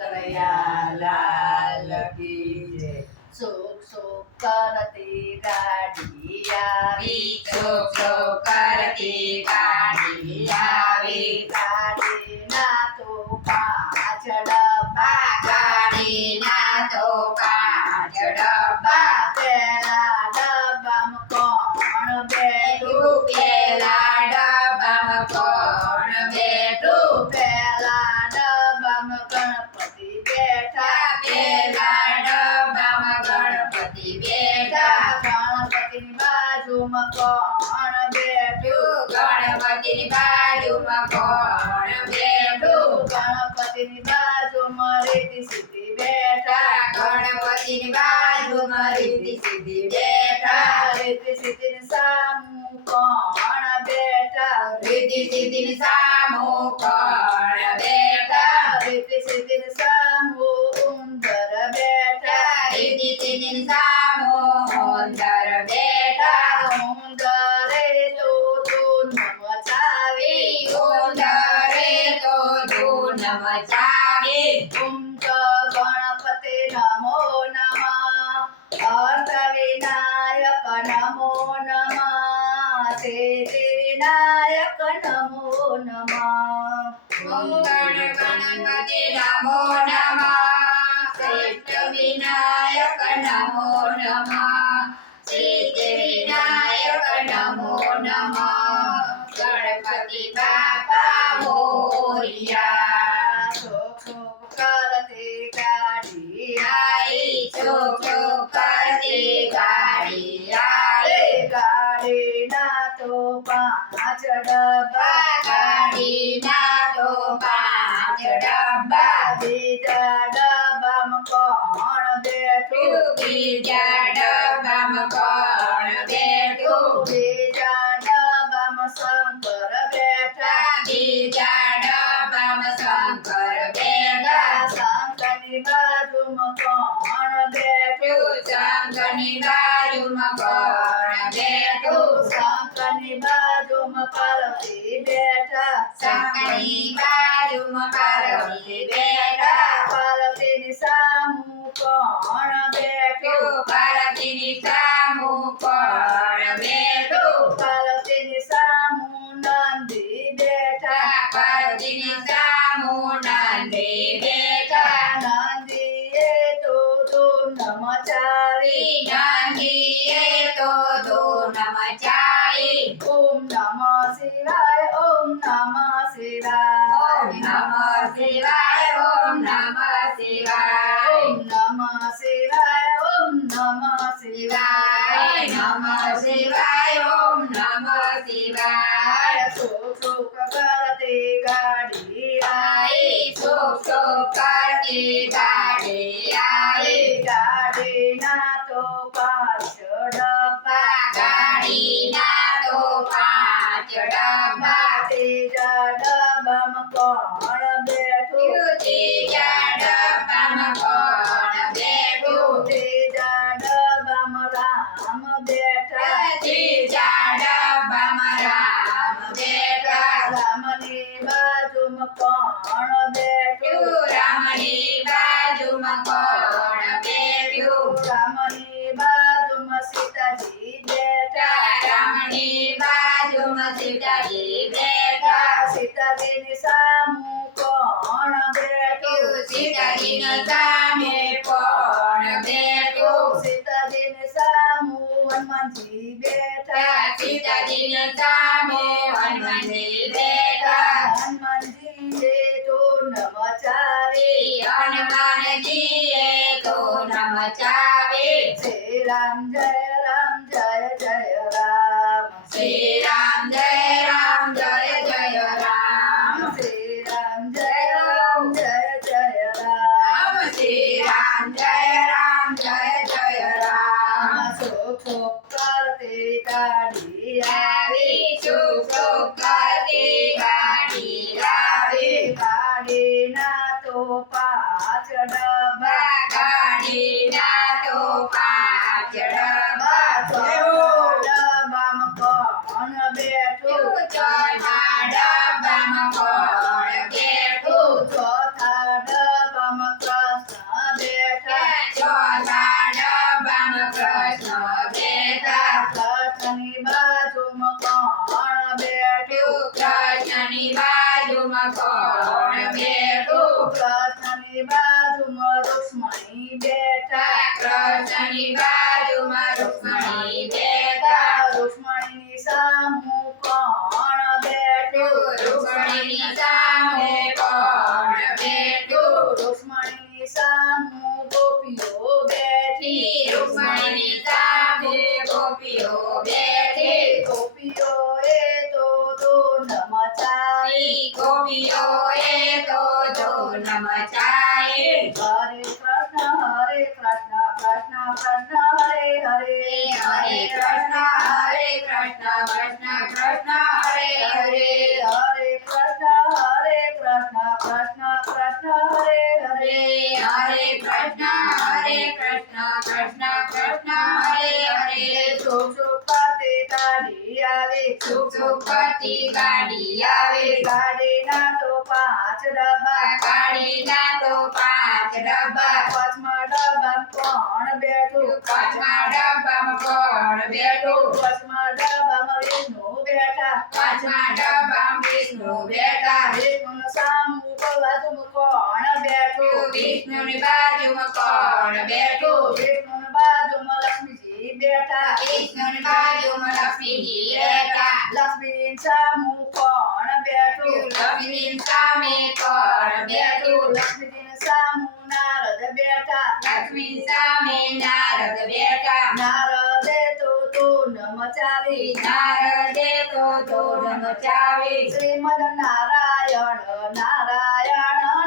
કનૈયા લાલ કી જય. સુખ સુખ કરતી ગાડી આવી, સુખ સુખ કરતી ગાડી આવી, ગાડીના તો પાંચ ડબ્બા, ગાડીના તો પાંચ ડબ્બા, પેલા ડબ્બામાં કોણ બેઠું, પેલા ડબ્બામાં કોણ બેઠું, પેલા ડબ્બામાં ગણપતિ બેઠા, પેલા ડબ્બામાં ગણપતિ બેઠા, ગણપતિની બાજુમાં કોણ બેઠું, ગણપતિની બાજુમાં કોણ બેઠું, ગણપતિની બાજુમાં રીતિ સીધી બેઠા, ગણપતિની બાજુમાં રીતિ સીધી બેઠા, રીતિ સીધી સામું કોણ બેઠા, રીતિ સીધી સામું કોણ બેઠા, રીતિ સીધી સામું ઉંદર બેઠા, રીતિ સીધી સામું ઉંદર બેઠા, ઉંદરે તો ધૂન મચાવી, ઉંદરે તો ધૂન મચાવી, ગણપતિ નમો નમઃ, અષ્ટવિનાયક નમો નમઃ, સિદ્ધિવિનાયક નમો નમઃ, મંગળ ગણપતિ નમો નમઃ, સિદ્ધ વિનાયક નમો નમઃ, સિદ્ધિ વિનાયક નમો નમઃ, ગણપતિ બાપા મોરિયા. સુખ સુખ કરતી ગાડી આઈ સુખ સુખ કરતી ગાડી આઈ, ગાડીના તો પાંચ ડબ્બા, ગાડીના તો પાંચ ડબ્બા, બીજા ડબ્બામાં કોણ બેઠું, બીજા ડબ્બામાં કોણ બેઠું, બીજા ડબ્બામાં શંકર બેઠા, બીજા ડબ્બામાં શંકર બેઠા, શંકરની બાજુમાં કોણ બેઠું, શંકરની બાજુમાં કોણ બેઠું, શંકરની બાજુમાં પાર્વતી બેઠા, શંકરની બાજુમાં પાર્વતી બેઠા, પાર્વતીની સામું કોણ બેઠું, પાર્વતીની સામું કોણ બેઠું, પાર્વતીની સામું નંદી બેઠા, પાર્વતીની સામું નંદી બેઠા, નંદીએ તો ધૂન મચાવી, નંદીએ તો ધૂન મચાવી, ઓમ નમઃ શિવાય, ઓમ નમઃ શિવાય, ઓમ નમઃ શિવાય, ઓમ નમઃ શિવાય, ઓમ નમઃ શિવાય, ઓમ નમઃ શિવાય, નમઃ શિવાય, ઓમ નમઃ શિવાય. સુખ સુખ કરતી ગાડી આઈ સુખ સુખ કરતી ગાડી આઈ, ગાડીના તો પાંચ ડબ્બા, ગાડીના તો પાંચ ડબ્બા, ત્રીજા ડબ્બામાં કોણ બેઠું, ત્રીજા ડબ્બામાં કોણ બેઠું, ત્રીજા ડબ્બામાં રામ બેઠા, ત્રીજા ડબ્બામાં રામ બેઠા, રામની બાજુમાં કોણ બેઠું, રામની બાજુમાં કોણ બેઠું, રામની બાજુમાં સીતાજી બેઠા, રામની બાજુમાં સીતાજી બેઠા, સીતાજીની સામું કોણ બેઠું, સીતાજીના સામે કોણ બેઠું, સીતાજીની સામું હનુમાનજી બેઠા, સીતાજીના સામે હનુમાનજી બેઠા, હનુમાનજીએ ધૂન મચાવી, હનુમાનજીએ ધૂન મચાવી, શ્રી રામ જય રામ જય જય રામ, શ્રી રામ જય રામ જય જય રામ, શ્રી રામ જય રામ જય જય રામ, શ્રી રામ જય રામ જય જય રામ. સુખ સુખ કરતી ગાડી આવી સુખ સુખ કરતી ગાડી આવી, ગાડીના તો પાંચ ડબ્બા, ગાડીના તો પાંચ ડબ્બા, ડબ્બામાં કોણ બેઠું, ચોથા ડબ્બામાં કોણ બેઠું, ચોથા ડબ્બામાં કૃષ્ણની બાજુમાં રુક્ષ્મણી બેઠા કૃષ્ણની બાજુમાં રૂક્ષ્મણી બેઠા રુક્ષ્મણીની સામું કોણ બેઠું રૂક્ષ્મણીની સામે કોણ બેઠું રુક્ષ્મણીની સામું ગોપીઓ બેઠી રૂક્ષ્મણીની સામે ગોપીઓ બેઠી ગોપીઓએ તો નમચાવી ગોપીઓએ તો ધૂન મચાવી હરે કૃષ્ણ કૃષ્ણ કૃષ્ણ હરે હરે હરે કૃષ્ણ કૃષ્ણ કૃષ્ણ હરે હરે હરે કૃષ્ણ કૃષ્ણ કૃષ્ણ હરે હરે હરે કૃષ્ણ કૃષ્ણ કૃષ્ણ હરે હરે સુખ સુખતે ગાડી આવે સુખ સુખતી ગાડી આવે ગાડીના તો 5 ડબ્બા ગાડીના તો 5 ડબ્બા પાંચમા ડબ્બામાં કોણ બેઠું પાંચમા ડબ્બામાં કોણ બેઠું પાંચમા ડબ્બામાં વિષ્ણુ બેઠા પાંચમા ડબ્બામાં વિષ્ણુ બેઠા વિષ્ણુના સામું બાજુમાં કોણ બેઠું વિષ્ણુની બાજુમાં કોણ બેઠું વિષ્ણુની બાજુમાં લક્ષ્મીજી બેઠા વિષ્ણુની બાજુમાં લક્ષ્મીજી બેઠા લક્ષ્મીની સામું કોણ બેઠું લક્ષ્મીની સામે કોણ બેઠું લક્ષ્મીજીના સામું નારદ બેઠા લક્ષ્મી સામે નારદ બેઠા નારદે તો મચાવી નારદે તો ધૂન મચાવી શ્રીમદ નારાયણ નારાયણ